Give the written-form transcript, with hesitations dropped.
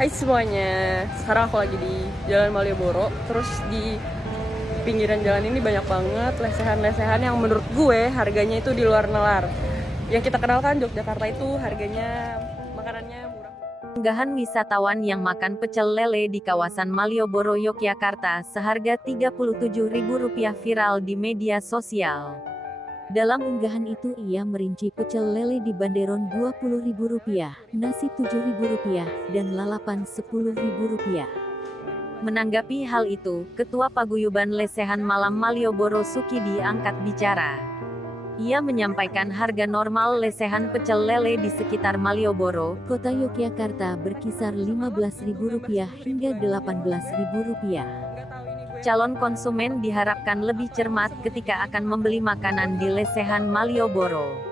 Hai semuanya, sekarang aku lagi di Jalan Malioboro. Terus di pinggiran jalan ini banyak banget lesehan-lesehan yang menurut gue harganya itu di luar nalar. Yang kita kenalkan Yogyakarta itu harganya, makanannya murah. Unggahan wisatawan yang makan pecel lele di kawasan Malioboro, Yogyakarta seharga Rp37.000 viral di media sosial. Dalam unggahan itu ia merinci pecel lele dibanderol Rp20.000, nasi Rp7.000, dan lalapan Rp10.000. Menanggapi hal itu, Ketua Paguyuban Lesehan Malam Malioboro Sukidi angkat bicara. Ia menyampaikan harga normal lesehan pecel lele di sekitar Malioboro, Kota Yogyakarta berkisar Rp15.000 hingga Rp18.000. Calon konsumen diharapkan lebih cermat ketika akan membeli makanan di lesehan Malioboro.